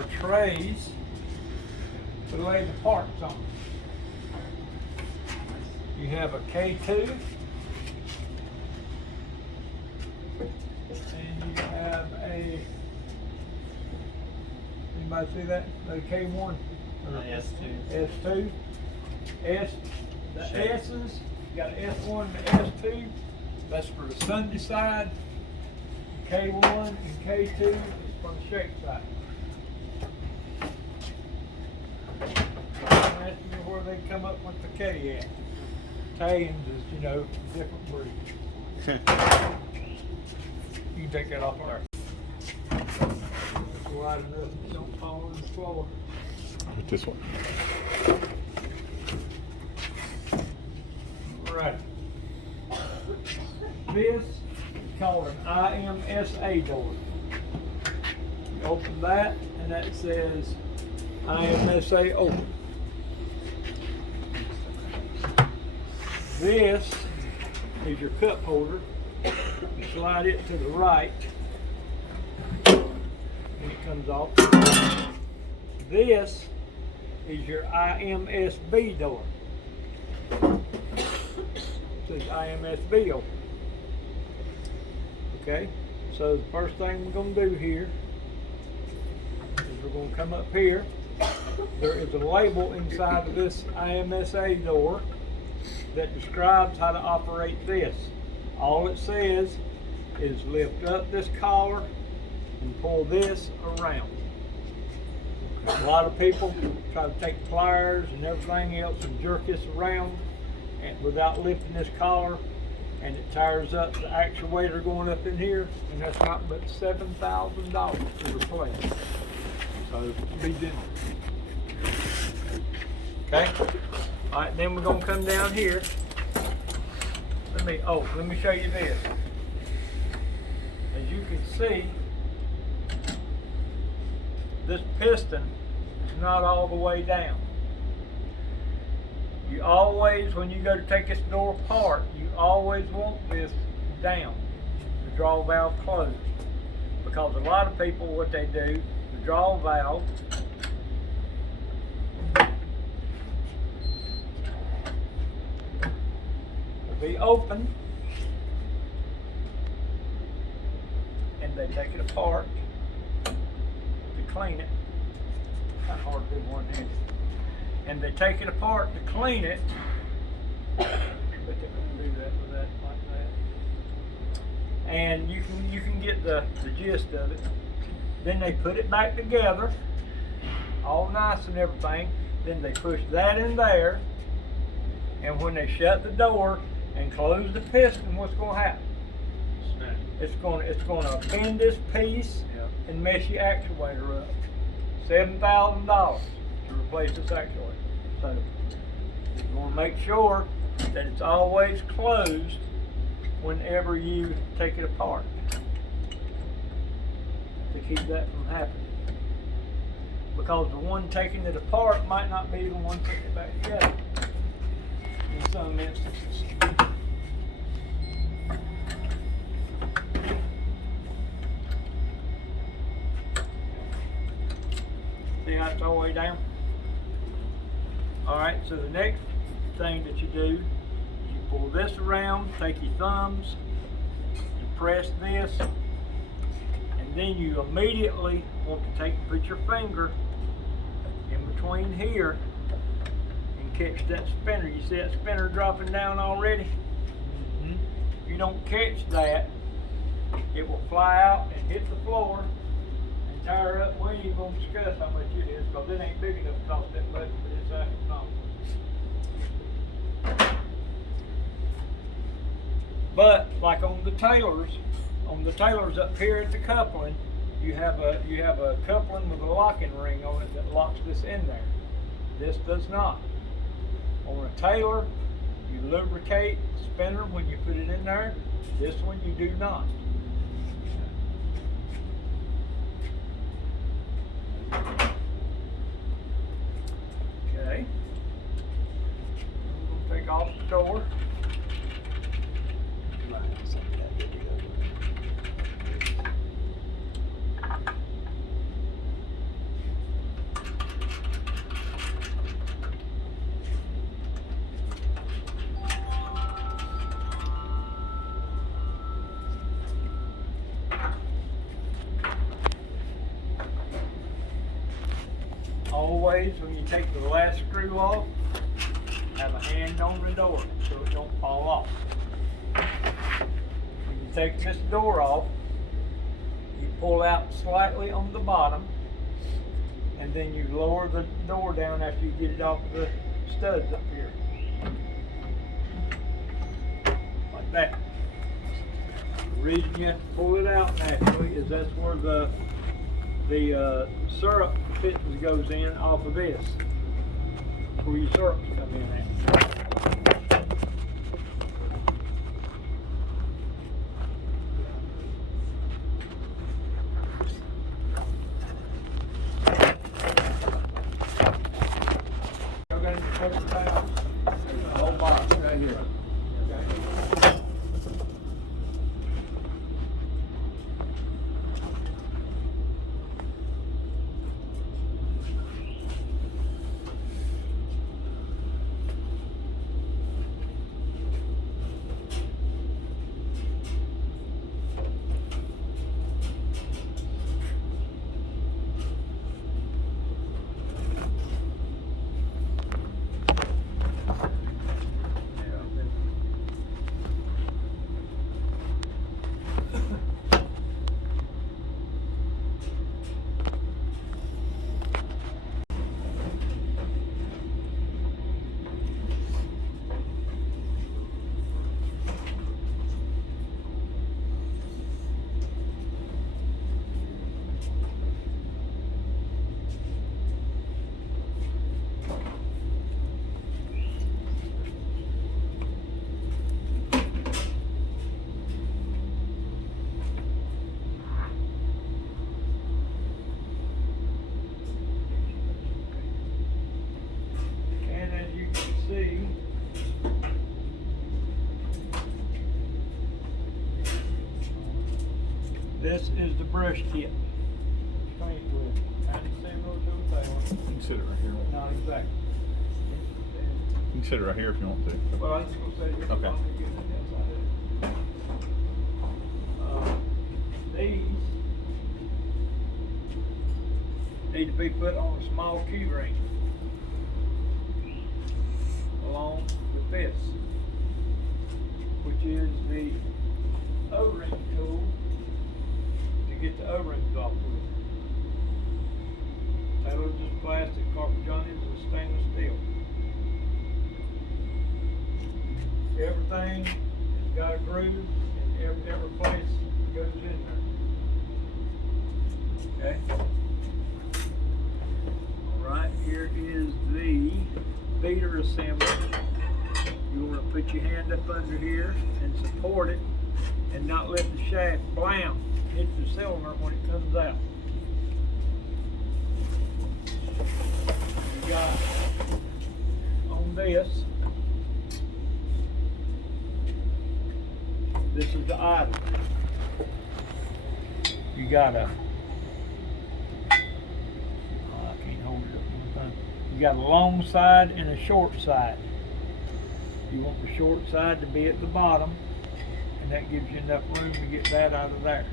are trays to lay the parts on. You have a K2 and you have a, anybody see that? The K1? S2. S2. The S's, you got an S1 and an S2. That's for the Sunday side. K1 and K2 is for the shake side. Asking me where they come up with the K at. Italians is, you know, different breed. You can take that off there. It's wide enough it don't fall on the floor. With this one. Right. This is called an IMSA door. You open that and that says IMSA open. This is your cup holder. You slide it to the right and it comes off. This is your IMSB door. Says IMSB open. Okay, so the first thing we're going to do here is we're going to come up here. There is a label inside of this IMSA door that describes how to operate this. All it says is lift up this collar and pull this around. A lot of people try to take pliers and everything else and jerk this around and without lifting this collar, and it tires up the actuator going up in here, and that's not but $7,000 to replace. So be done. Okay. All right. Then we're gonna come down here. Let me show you this. As you can see, this piston is not all the way down. You always, when you go to take this door apart, you always want this down, the draw valve closed. Because a lot of people, what they do, the draw valve will be open, and they take it apart to clean it. Kind of hard to do one-handed. And they take it apart to clean it. But they don't do that with that like that. And you can get the gist of it. Then they put it back together, all nice and everything. Then they push that in there, and when they shut the door and close the piston, what's going to happen? Snap. It's going to bend this piece and mess your actuator up. $7,000 to replace this actuator. So you want to make sure that it's always closed whenever you take it apart to keep that from happening. Because the one taking it apart might not be the one putting it back together in some instances. See how it's all the way down? Alright, so the next thing that you do is you pull this around, take your thumbs and press this, and then you immediately want to put your finger in between here and catch that spinner. You see that spinner dropping down already? If you don't catch that, it will fly out and hit the floor and tire up. We ain't even going to discuss how much it is because it ain't big enough to cost that much for this astronomical. But like on the tailors up here at the coupling, you have a coupling with a locking ring on it that locks this in there. This does not. On a Taylor, you lubricate the spinner when you put it in there. This one you do not. Okay. I'm going to take off the door. always, when you take the last screw off, have a hand on the door so it don't fall off. When you take this door off, you pull out slightly on the bottom, and then you lower the door down after you get it off the studs up here. Like that. The reason you have to pull it out naturally is that's where the syrup fittings goes in off of this. Where your syrups come in at. Y'all got any paper towels? There's a whole box right here. Okay. This is the brush tip. Straight with You can sit it right here. not exactly. You can sit it right here if you want to. Well, I was just gonna say here. Okay. These need to be put on a small key ring along with this, which is the O-ring tool to get the O-rings off with. Taylor's is plastic, Carpigiani's is stainless steel. Everything has got a groove, and every place goes in there. Okay? Alright, here is the beater assembly. You want to put your hand up under here and support it and not let the shaft blam hit the cylinder when it comes out. You got on this is the idler. You got a, I can't hold it up one time. You got a long side and a short side. You want the short side to be at the bottom, and that gives you enough room to get that out of there.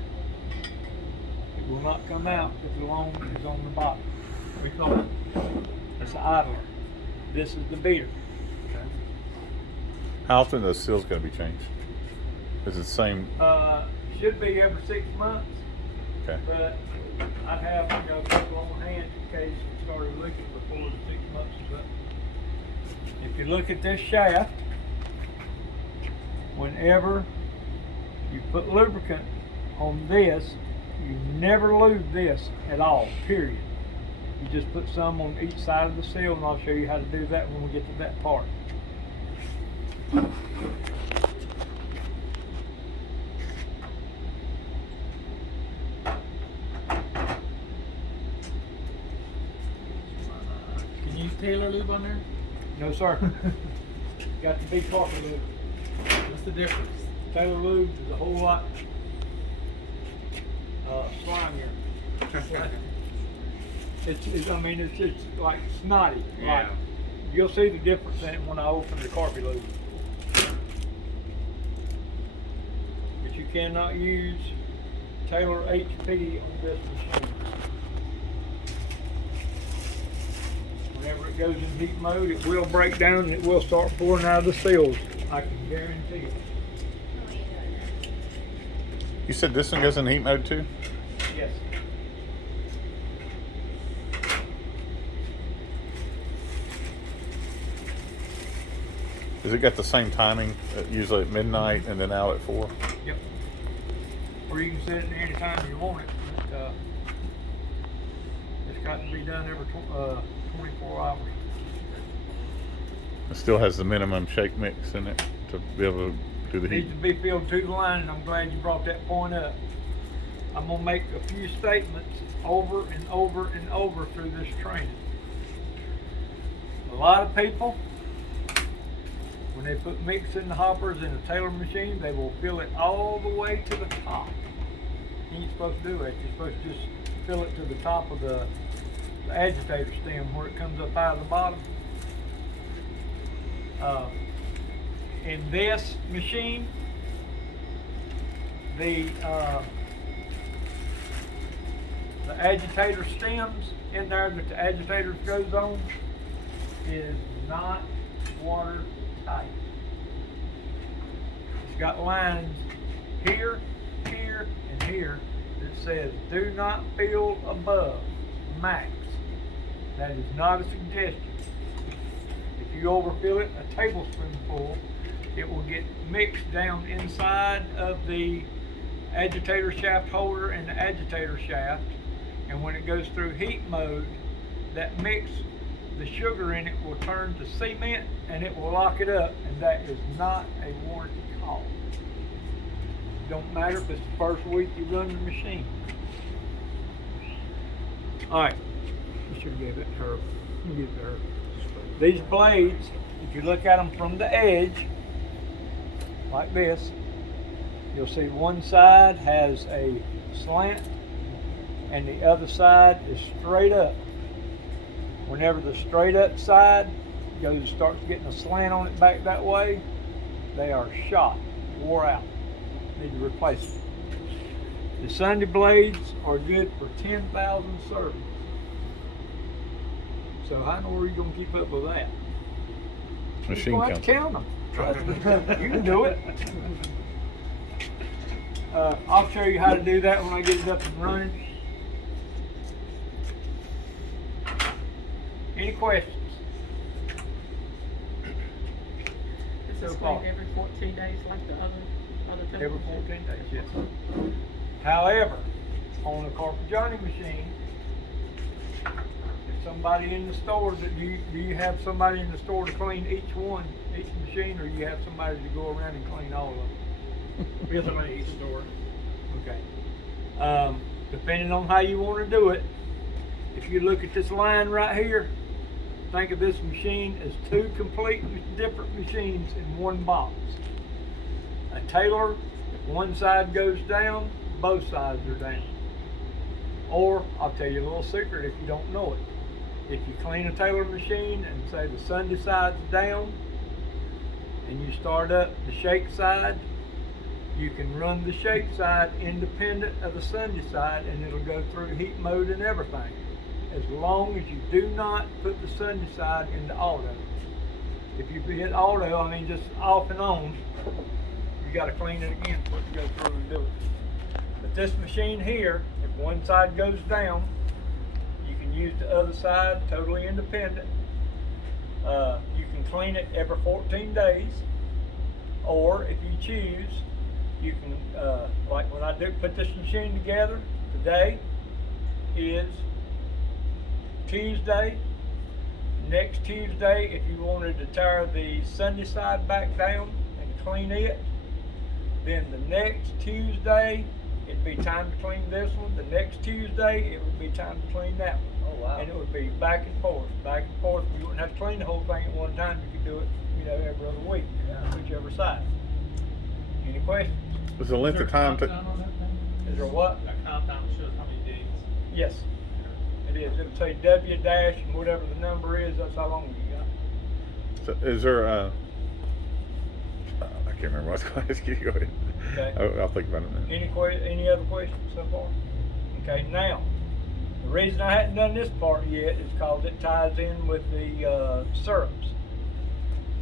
It will not come out if the long is on the bottom. We call it, that's the idler. This is the beater. Okay. How often are those seals going to be changed? Is it the same? Should be every 6 months. Okay. But I'd have a couple on hand in case you started leaking before the 6 months is up. If you look at this shaft, whenever you put lubricant on this, you never lube this at all, period. You just put some on each side of the seal, and I'll show you how to do that when we get to that part. Can you use Taylor lube on there? No, sir. Got the big Carpi lube. What's the difference? Taylor lube is a whole lot slimier. I mean, it's just like snotty. Yeah. Like, you'll see the difference in it when I open the Carpi lube. But you cannot use Taylor HP on this machine. Whenever it goes in heat mode, it will break down and it will start pouring out of the seals. I can guarantee it. You said this one goes in heat mode too? Yes. Has it got the same timing, usually at midnight and then out at 4? Yep. Or you can set it any time you want it. But, it's got to be done every 24 hours. It still has the minimum shake mix in it to be able to do the It heat. needs to be filled to the line, and I'm glad you brought that point up. I'm going to make a few statements over and over and over through this training. A lot of people, when they put mix in the hoppers in a Taylor machine, they will fill it all the way to the top. You ain't supposed to do that. You're supposed to just fill it to the top of the agitator stem where it comes up out of the bottom. In this machine, the agitator stems in there that the agitator goes on is not watertight. It's got lines here, here, and here that says do not fill above max. That is not a suggestion. If you overfill it a tablespoonful, it will get mixed down inside of the agitator shaft holder and the agitator shaft, and when it goes through heat mode, that mix, the sugar in it will turn to cement and it will lock it up, and that is not a warranty call. Don't matter if it's the first week you run the machine. Alright, I should give it to her. Give it to her. These blades, if you look at them from the edge, like this, you'll see one side has a slant and the other side is straight up. Whenever the straight up side starts getting a slant on it back that way, they are shot, wore out. Need to replace them. The Sunday blades are good for 10,000 servings. So how in the world are you going to keep up with that? Machine You're going to have to count them. Trust me. You can do it. I'll show you how to do that when I get it up and running. Any questions? Is this like every 14 days like the other things? Every 14 days, yes. However, on a Carpigiani machine, if somebody in the store, do you have somebody in the store to clean each machine, or you have somebody to go around and clean all of them? We have somebody at each store. Okay. Depending on how you want to do it, if you look at this line right here, think of this machine as two complete different machines in one box. A Taylor, if one side goes down, both sides are down. Or, I'll tell you a little secret if you don't know it. If you clean a Taylor machine and say the Sunday side's down, and you start up the shake side, you can run the shake side independent of the Sunday side and it'll go through heat mode and everything. As long as you do not put the Sunday side into auto. If you hit auto, I mean just off and on, you got to clean it again before you go through and do it. But this machine here, if one side goes down, you can use the other side totally independent. You can clean it every 14 days, or if you choose, you can, like when I put this machine together, today is Tuesday. Next Tuesday, if you wanted to tear the Sunday side back down and clean it, then the next Tuesday, it'd be time to clean this one. The next Tuesday, it would be time to clean that one. Oh, wow. And it would be back and forth, back and forth. You wouldn't have to clean the whole thing at one time. You could do it, every other week, whichever side. Any questions? Was the length of time? Countdown on that thing? Is there what? That countdown shows how many days. Yes, it is. It'll say W dash and whatever the number is, that's how long you got. So is there I can't remember what I was going to ask you. Go ahead. Okay. I'll think about it in a minute. Any other questions so far? Okay, now, The reason I hadn't done this part yet is because it ties in with the syrups.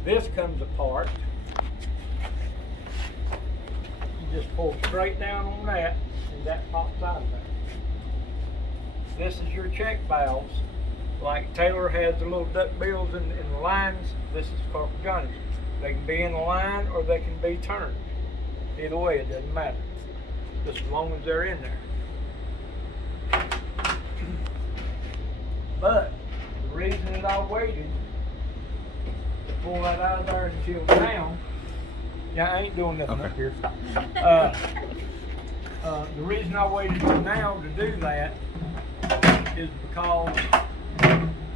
This comes apart. You just pull straight down on that, and that pops out of there. This is your check valves. Like Taylor has the little duck bills in the lines, this is Carpigiani's. They can be in a line or they can be turned. Either way, it doesn't matter. Just as long as they're in there. But the reason that I waited to pull that out of there until now, yeah, I ain't doing nothing up here. The reason I waited till now to do that is because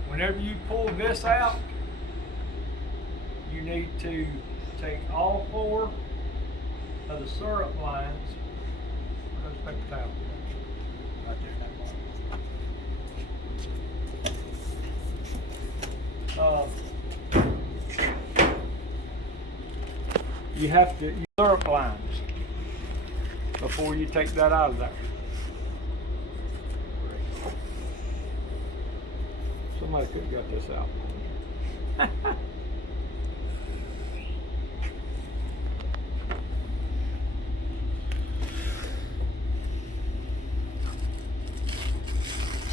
whenever you pull this out, you need to take all 4 of the syrup lines. Let's paper towel. Right there in that box. You have to use syrup lines before you take that out of there. Somebody could have got this out.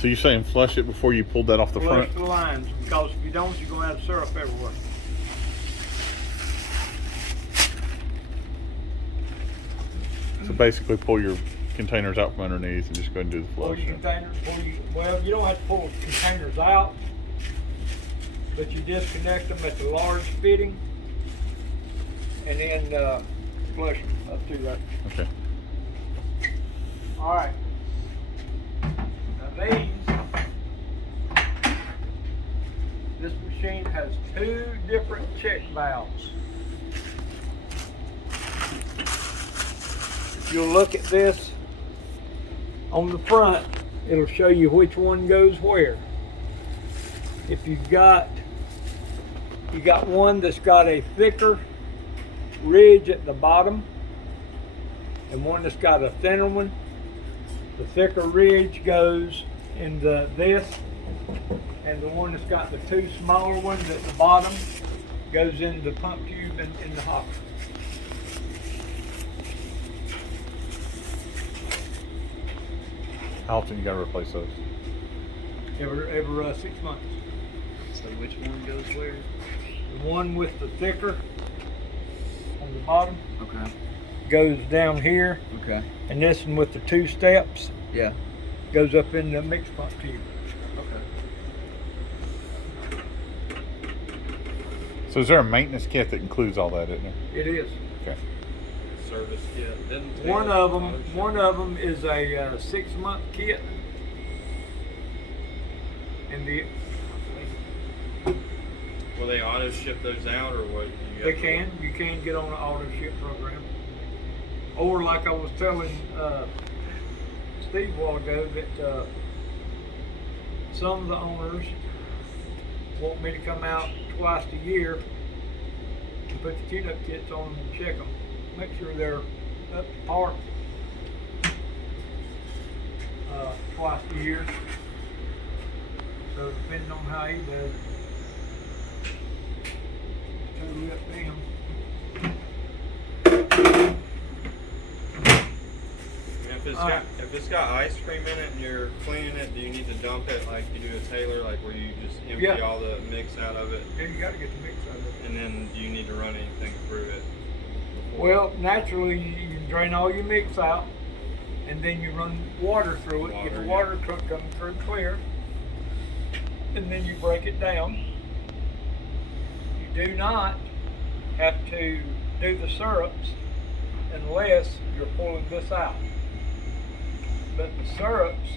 So you're saying flush it before you pulled that off the Flush front? the lines, because if you don't, you're going to have syrup everywhere. So basically pull your containers out from underneath and just go ahead and do the Pull flush. your containers, well, you don't have to pull the containers out, but you disconnect them at the large fitting, and then flush them up through there. Okay. All right. Now this machine has 2 different check valves. If you'll look at this on the front, it'll show you which one goes where. If you got one that's got a thicker ridge at the bottom and one that's got a thinner one, the thicker ridge goes in this, and the one that's got the 2 smaller ones at the bottom goes in the pump tube in the hopper. How often you gotta replace those? Every 6 months. So which one goes where? The one with the thicker on the bottom Okay. goes down here, Okay. and this one with the 2 steps Yeah. goes up in the mixed pump tube. Okay. So is there a maintenance kit that includes all that, isn't there? It is. Okay. Service kit. Didn't One Taylor of them. auto ship? One of them is a 6-month kit, and the Will they auto ship those out, or what? You they have to- can. You can get on an auto ship program, or like I was telling Steve a while ago that some of the owners want me to come out twice a year and put the tune-up kits on them and check them, make sure they're up to par. Twice a year. So depending on how he does it, totally up to him. And if it's Alright. got if it's got ice cream in it and you're cleaning it, do you need to dump it like you do a Taylor, like where you just empty Yeah. all the mix out of it, Yeah, you gotta get the mix out of it. and then do you need to run anything through it? before? Well, naturally, you can drain all your mix out, and then you run water through it, get the Water, water coming through clear, and then you break it down. You do not have to do the syrups unless you're pulling this out. But the syrups,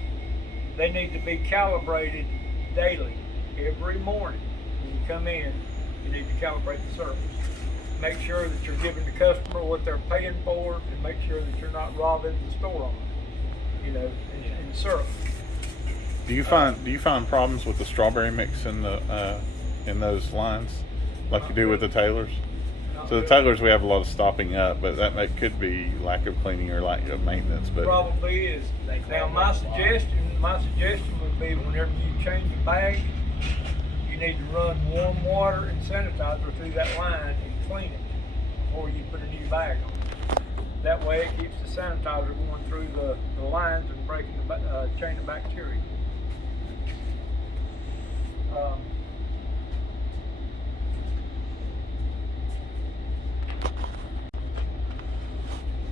they need to be calibrated daily, every morning. When you come in, you need to calibrate the syrups. Make sure that you're giving the customer what they're paying for, and make sure that you're not robbing the store on it, you know, in syrup. Do you find problems with the strawberry mix in the in those lines, like you do with the Taylors? So the Taylors, we have a lot of stopping up, but could be lack of cleaning or lack of maintenance. But Probably is. Now my suggestion would be whenever you change the bag, you need to run warm water and sanitizer through that line and clean it before you put a new bag on. That way it keeps the sanitizer going through the lines and breaking the chain of bacteria.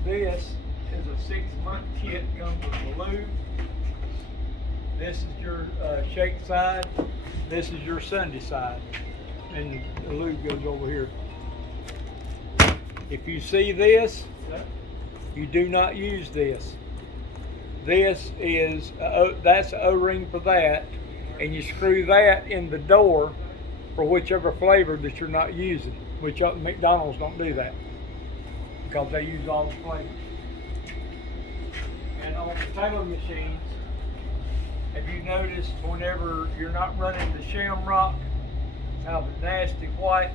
This is a 6-month kit, comes with the lube. This is your shake side. This is your Sunday side. And the lube goes over here. If you see this, you do not use this. This is, that's the O-ring for that. And you screw that in the door for whichever flavor that you're not using. Which McDonald's don't do that, because they use all the flavors. And on the Taylor machines, have you noticed whenever you're not running the shamrock, how the nasty white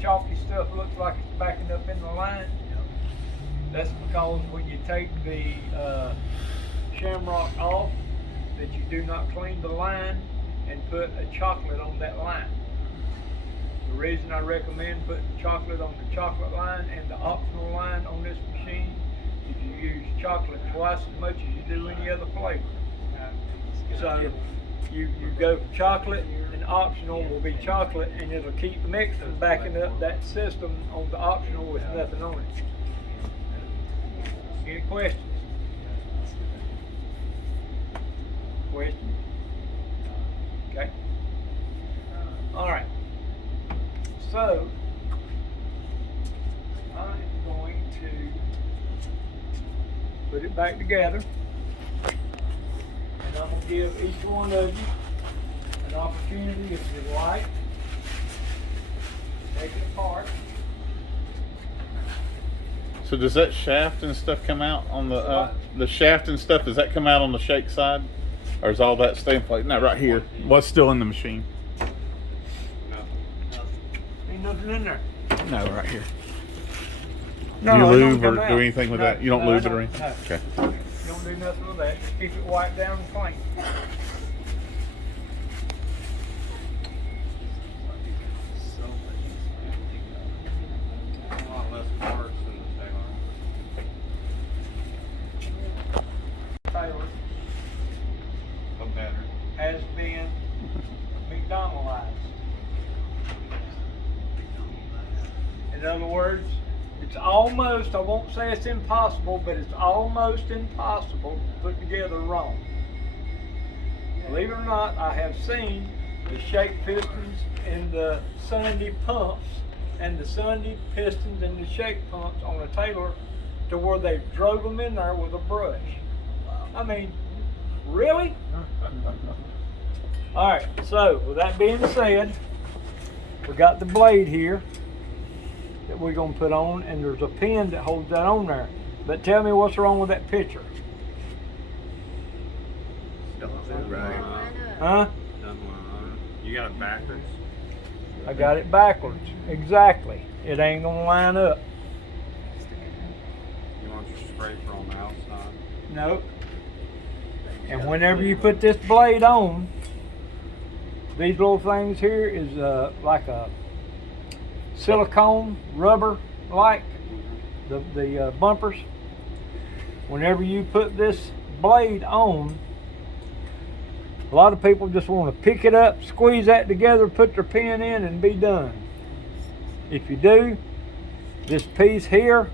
chalky stuff looks like it's backing up in the line? That's because when you take the shamrock off, that you do not clean the line and put a chocolate on that line. The reason I recommend putting chocolate on the chocolate line and the optional line on this machine is you use chocolate twice as much as you do any other flavor. So you go for chocolate, and optional will be chocolate, and it'll keep mixing, backing up that system on the optional with nothing on it. Any questions? Questions? Okay. All right. So, I'm going to put it back together, and I'm going to give each one of you an opportunity, if you like, to take it apart. so does that shaft and stuff come out on the shaft and stuff? Does that come out on the shake side, or is all that staying place? No, right here. What's still in the machine? Ain't nothing in there. No, right here. No, do you it don't lube or come do out. anything with No, that? You don't no, lube I it or don't. anything? No. Okay. You don't do nothing with that. Just keep it wiped down and clean. A lot less parts than the Taylor. Taylor But better. has been McDonaldized. In other words, it's almost, I won't say it's impossible, but it's almost impossible to put together wrong. Believe it or not, I have seen the shake pistons in the Sunday pumps and the Sunday pistons and the shake pumps on a Taylor to where they've drove them in there with a brush. I mean, really? All right, so with that being said, we got the blade here that we're gonna put on, and there's a pin that holds that on there. But tell me what's wrong with that picture? Right. Huh? You got it backwards. I got it backwards. Exactly. It ain't gonna line up. You want your scraper on the outside. Nope. And whenever you put this blade on, these little things here is like a silicone rubber like the bumpers. Whenever you put this blade on, a lot of people just want to pick it up, squeeze that together, put their pin in, and be done. If you do, this piece here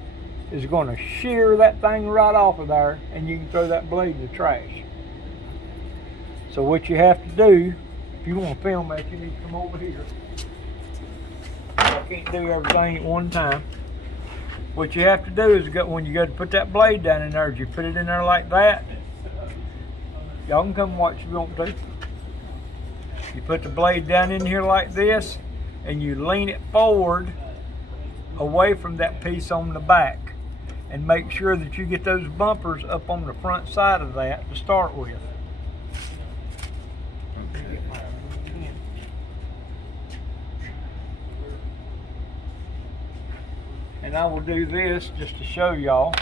is going to shear that thing right off of there, and you can throw that blade in the trash. So what you have to do, if you want to film that, you need to come over here. I can't do everything at one time. What you have to do is when you go to put that blade down in there, is you put it in there like that. Y'all can come watch if you want to. You put the blade down in here like this, and you lean it forward away from that piece on the back, and make sure that you get those bumpers up on the front side of that to start with. And I will do this just to show y'all.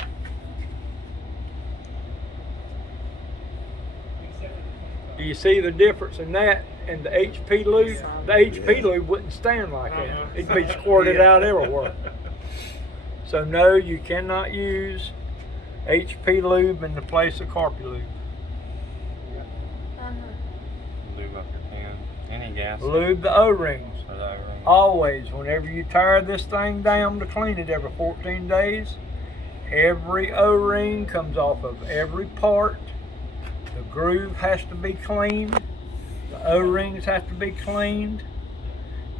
Do you see the difference in that and the HP lube? The HP lube wouldn't stand like that. It'd be squirted out everywhere. So no, you cannot use HP lube in the place of Carpi lube. Lube up your pan. Any gas. Lube the O-rings. Or the O-ring. Always, whenever you tear this thing down to clean it every 14 days, every O-ring comes off of every part. The groove has to be cleaned. The O-rings have to be cleaned.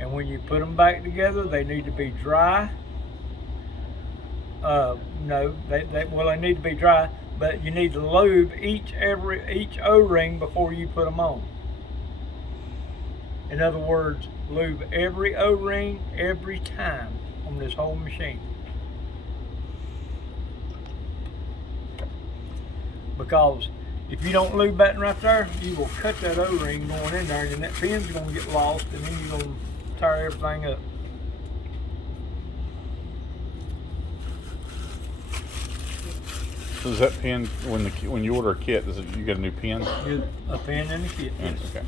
And when you put them back together, they need to be dry. No, they need to be dry, but you need to lube each O-ring before you put them on. In other words, lube every O-ring every time on this whole machine. Because if you don't lube that right there, you will cut that O-ring going in there, and that pin's going to get lost, and then you're going to tear everything up. So does that pin, when you order a kit, you get a new pin? A pin and a kit, yes. Okay.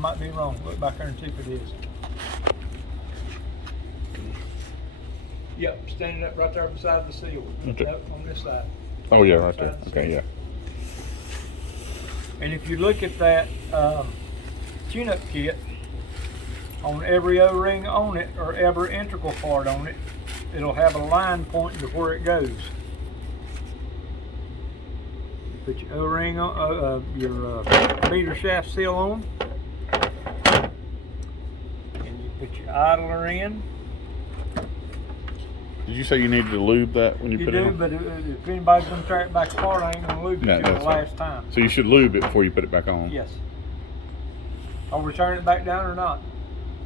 Might be wrong. Look back there and see if it is. Yep, standing up right there beside the seal. Okay. Nope, on this side. Oh yeah, right there. Beside the Okay, seal. yeah. And if you look at that tune-up kit, on every O-ring on it, or every integral part on it, it'll have a line pointing to where it goes. You put your O-ring on, your beater shaft seal on, and you put your idler in. Did you say you needed to lube that when you You put it do, on? but if anybody's gonna tear it back apart, I ain't gonna lube it No, till the that's right. last time. So you should lube it before you put it back on. Yes. Are we turning it back down or not?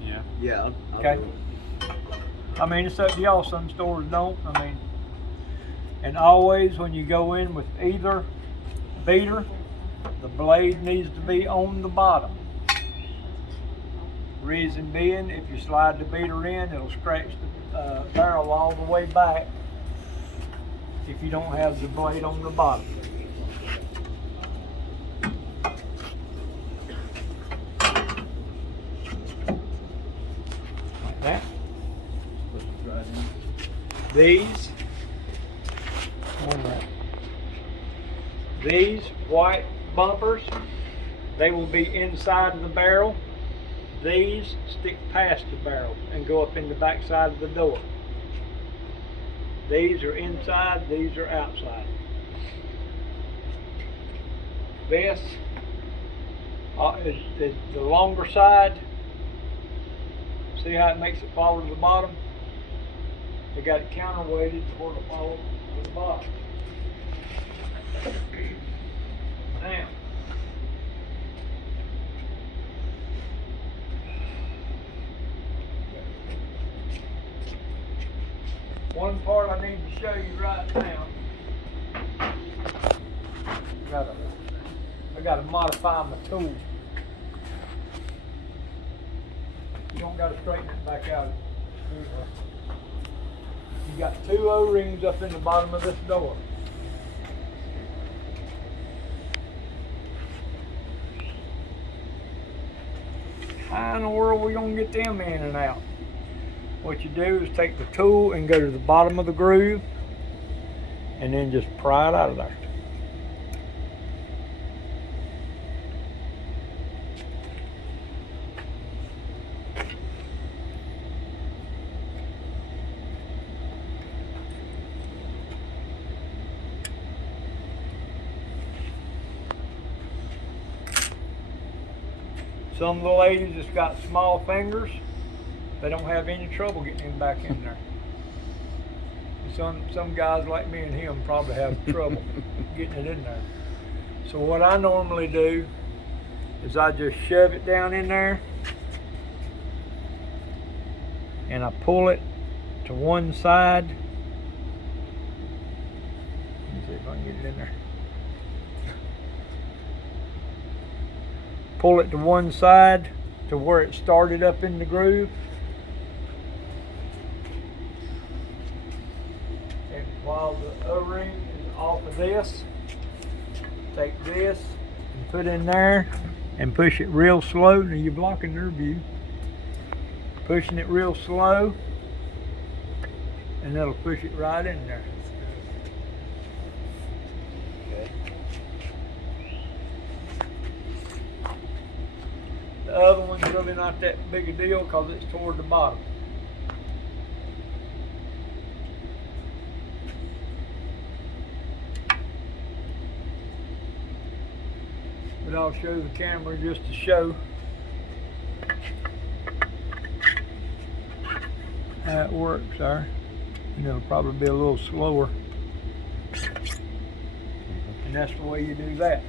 Yeah. Yeah. Okay. I mean, it's up to y'all. Some stores don't. I mean, and always when you go in with either beater, the blade needs to be on the bottom. Reason being, if you slide the beater in, it'll scratch the barrel all the way back if you don't have the blade on the bottom. Like that. These, these white bumpers, they will be inside of the barrel. These stick past the barrel and go up in the back side of the door. These are inside, these are outside. This is the longer side. See how it makes it fall to the bottom? They got it counterweighted for it to fall to the bottom. Now, one part I need to show you right now. I gotta modify my tool. You don't gotta straighten it back out. You got two O-rings up in the bottom of this door. How in the world are we gonna get them in and out? What you do is take the tool and go to the bottom of the groove and then just pry it out of there. Some of the ladies that's got small fingers, they don't have any trouble getting him back in there. Some guys like me and him probably have trouble getting it in there. So what I normally do is I just shove it down in there and I pull it to one side. Let me see if I can get it in there. Pull it to one side to where it started up in the groove. O-ring is off of this. Take this and put in there and push it real slow. Now you're blocking their view. Pushing it real slow and that'll push it right in there. The other one's really not that big a deal because it's toward the bottom. But I'll show the camera just to show how it works there. And it'll probably be a little slower. And that's the way you do that.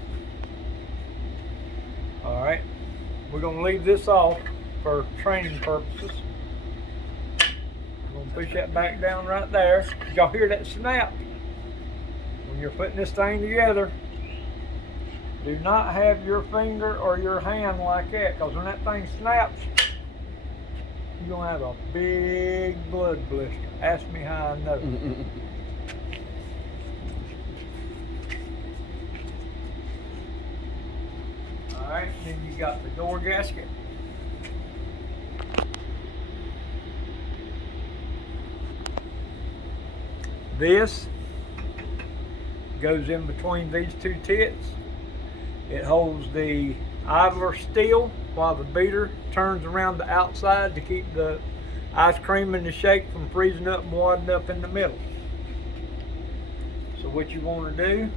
Alright. We're going to leave this off for training purposes. We're going to push that back down right there. Did y'all hear that snap? When you're putting this thing together, do not have your finger or your hand like that, because when that thing snaps, you're going to have a big blood blister. Ask me how I know. Alright, then you got the door gasket. This goes in between these two tits. It holds the idler still while the beater turns around the outside to keep the ice cream and the shake from freezing up and wadding up in the middle. So what you want to do,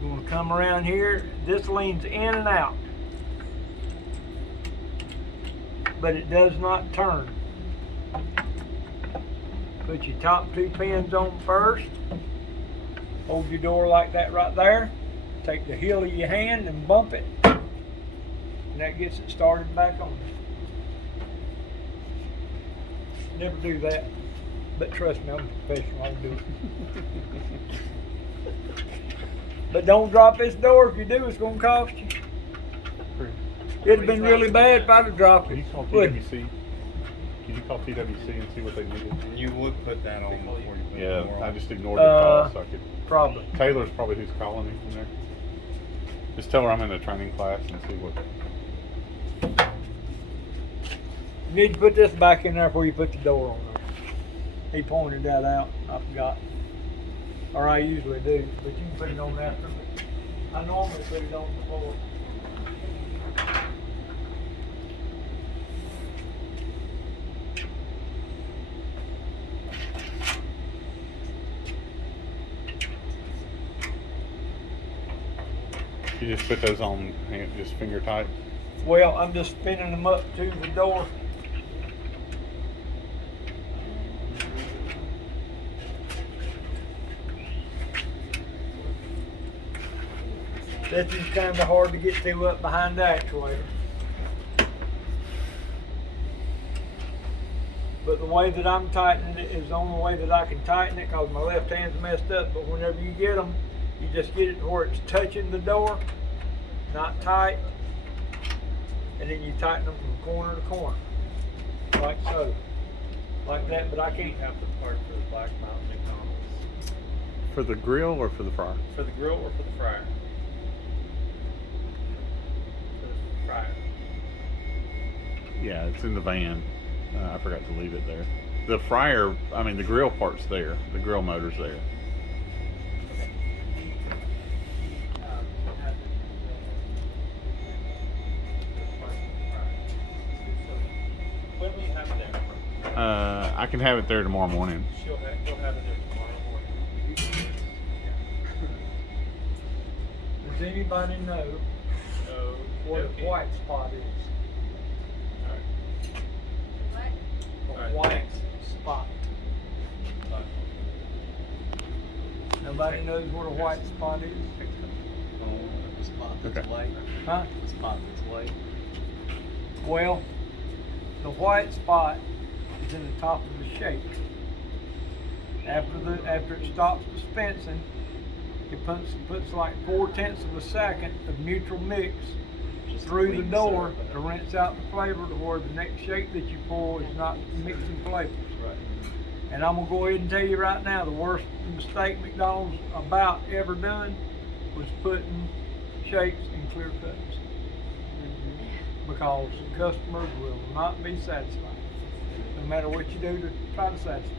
you want to come around here. This leans in and out, but it does not turn. Put your top two pins on first. Hold your door like that right there. Take the heel of your hand and bump it, and that gets it started back on. Never do that, but trust me, I'm a professional. I can do it. But don't drop this door. If you do, it's going to cost you. It'd have been really bad if I'd have dropped Can it. you call Wouldn't TWC? Can you call TWC and see what they needed? And you would put that on before you put Yeah, more I on. just ignored the call so I could. Probably. Taylor's probably who's calling me from there. Just tell her I'm in a training class and see what. You need to put this back in there before you put the door on there. He pointed that out. I forgot. Or I usually do, but you can put it on after me. I normally put it on before. You just put those on hand, just finger tight. Well, I'm just spinning them up to the door. This is kind of hard to get to up behind the actuator. But the way that I'm tightening it is the only way that I can tighten it, because my left hand's messed up. But whenever you get them, you just get it to where it's touching the door, not tight, and then you tighten them from corner to corner, like so, like that. But I can't have the part for the Black Mountain McDonald's. For the grill or for the fryer? For the grill or for the fryer? For the fryer. Yeah, it's in the van. I forgot to leave it there. The fryer, I mean the grill part's there. The grill motor's there. When will you have it there? I can have it there tomorrow morning. He'll have it there tomorrow morning. Does anybody know what a Okay. white spot is? A Alright, white thanks. spot. Bye. Nobody knows what a white spot is? The spot that's Okay. white. Huh? The spot that's white. Well, the white spot is in the top of the shake. After it stops dispensing, it puts like 4/10 of a second of neutral mix Just through the clean door syrup. to rinse out the flavor to where the next shake that you pour is not mixing flavors. Right. And I'm gonna go ahead and tell you right now, the worst mistake McDonald's about ever done was putting shakes in clear cuts. Because customers will not be satisfied, no matter what you do to try to satisfy.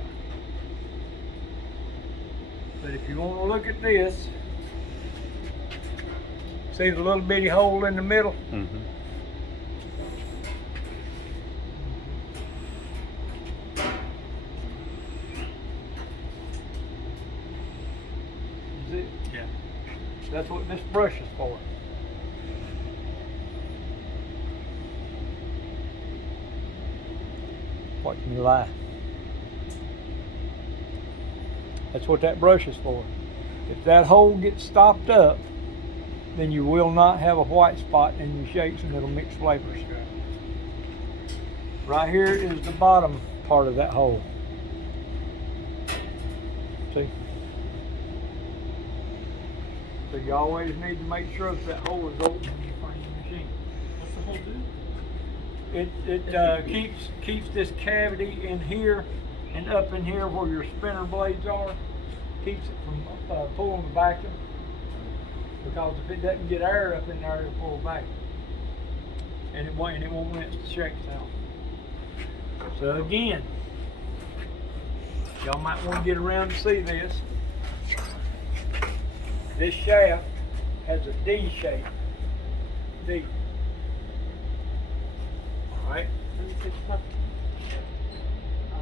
But if you want to look at this, see the little bitty hole in the middle? Mm-hmm. You see? Yeah. That's what this brush is for. What can you lie? That's what that brush is for. If that hole gets stopped up, then you will not have a white spot in your shakes and it'll mix flavors. Right here is the bottom part of that hole. See? So you always need to make sure that hole is open when you find your machine. What's the whole do? It keeps this cavity in here and up in here where your spinner blades are, keeps it from pulling the vacuum. Because if it doesn't get air up in there, it'll pull vacuum, and it won't rinse the shakes out. So again, y'all might want to get around to see this. This shaft has a D shape. D. Alright?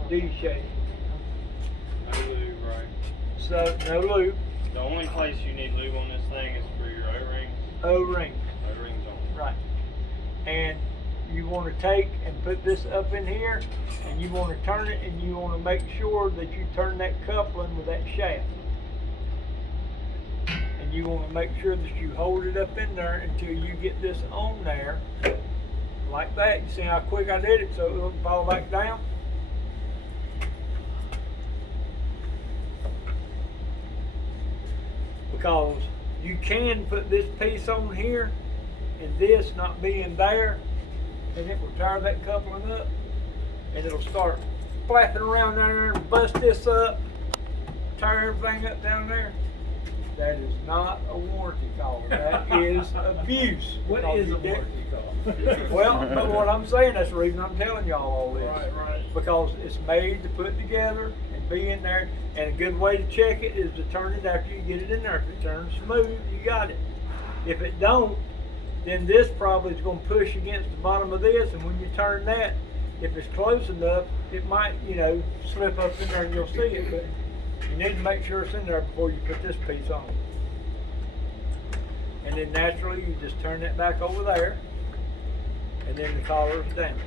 D shape. No lube, right? So, no lube. The only place you need lube on this thing is for your O-rings. O-ring. O-rings on. Right. And you want to take and put this up in here, and you want to turn it, and you want to make sure that you turn that coupling with that shaft. And you want to make sure that you hold it up in there until you get this on there, like that. You see how quick I did it, so it won't fall back down? Because you can put this piece on here and this not being there, and it will tear that coupling up, and it'll start flapping around there and bust this up, tear everything up down there. That is not a warranty call. That is abuse. What Because is you a did- warranty call? Well, but what I'm saying, that's the reason I'm telling y'all all this. Right. Because it's made to put together and be in there, and a good way to check it is to turn it after you get it in there. If it turns smooth, you got it. If it don't, then this probably is going to push against the bottom of this, and when you turn that, if it's close enough, it might, slip up in there and you'll see it, but you need to make sure it's in there before you put this piece on. And then naturally, you just turn that back over there, and then the collar is down.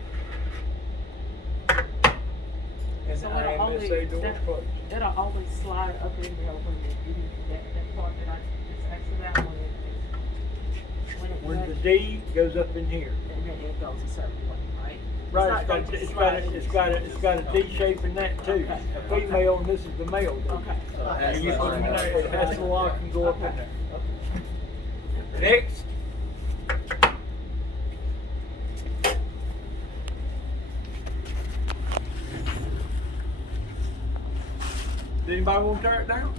And So the it'll always, IMSA door that, closed. it'll always slide up in there when that part that I just asked about When the D goes up in here. and then it goes a certain way, right? Right, It's not like just it's got a D shape in that too. Okay. A female, and this is the male. D. Okay. And you put them in there, it has to lock and go up in there. Next. Does anybody want to tear it down?